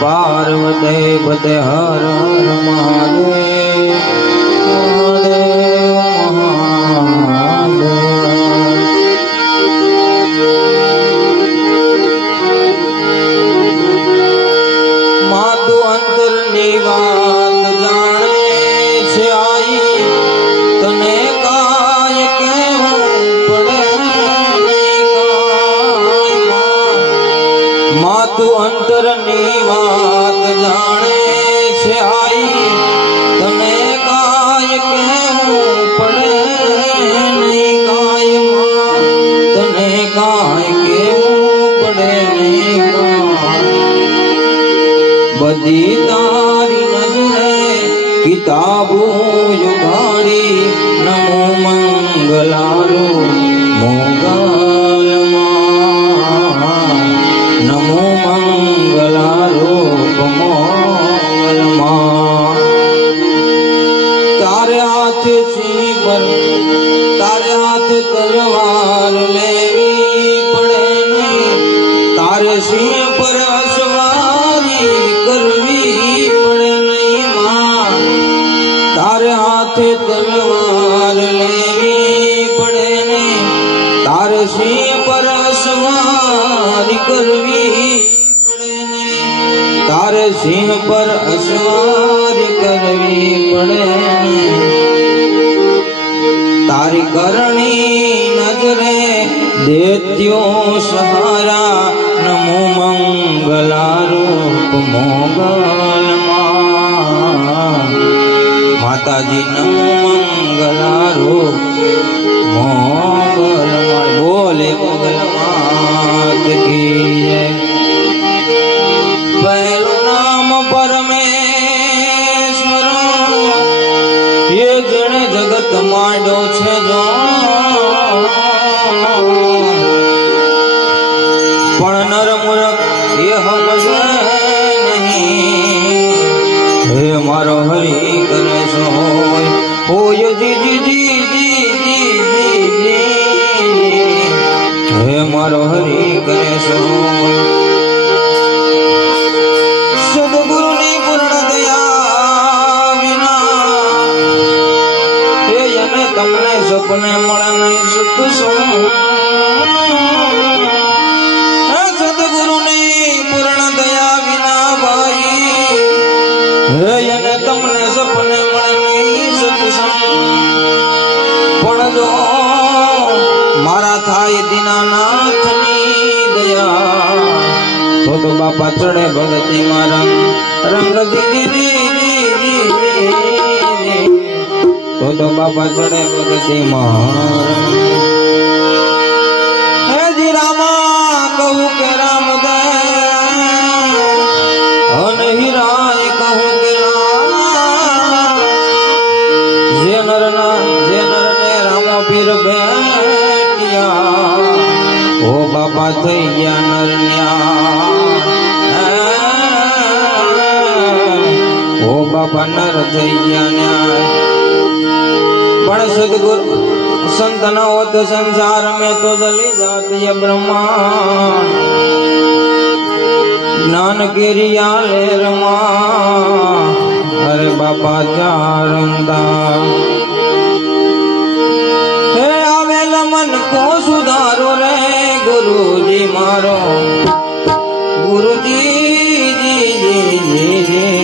પાર્વતી પતે હર હર મહાદેવ માતું અંતરની વાત જાણે છે આઈ તને કાય કહેવું પડે નહીં કાય. તને કાય કહેવું પડે નહીં. બધી તારી નજરે કિતાબો યુગાડી નમો મંગલારો મોગલમાં હાથ સિંહ પર તારે હાથ તલવાર લેવી પડે નહીં. તારે સિંહ પર અસવારી કરવી પડે નહીં માં. તારે હાથ તલવાર લેવી પડે નહીં. તારે સિંહ પર અસવારી કરવી પડે નહીં. તારે સિંહ પર અસવારી તારી કરણી નજરે દેત્યો સહારા નમો મંગલારૂપ મોગલમાં. માતાજી નમો મંગલારૂપ મોગલમાં. થાય દીનાનાથની દયા. તો બાપા ચડે ભગતી મારા રંગ દીદી દીદી તો તો બાપા ચડે ભગતી મારા હે જી રામા કહું કે રામ દે અન હીરાય કહું કે રામ જે નરના જે નરને રામો પીર બેટિયા ઓ બાપા થઈ ગયા નરન્યા ઓ બાપા નર થઈ ગયા ન્યાય पण सदगुरु संत न हो तो संसार में तो जली जाती है ब्रह्मा। ज्ञान के ले रमा। अरे बापा चार आवेल मन को सुधारो रे गुरु जी मारो। गुरु जी जी, जी, जी, जी।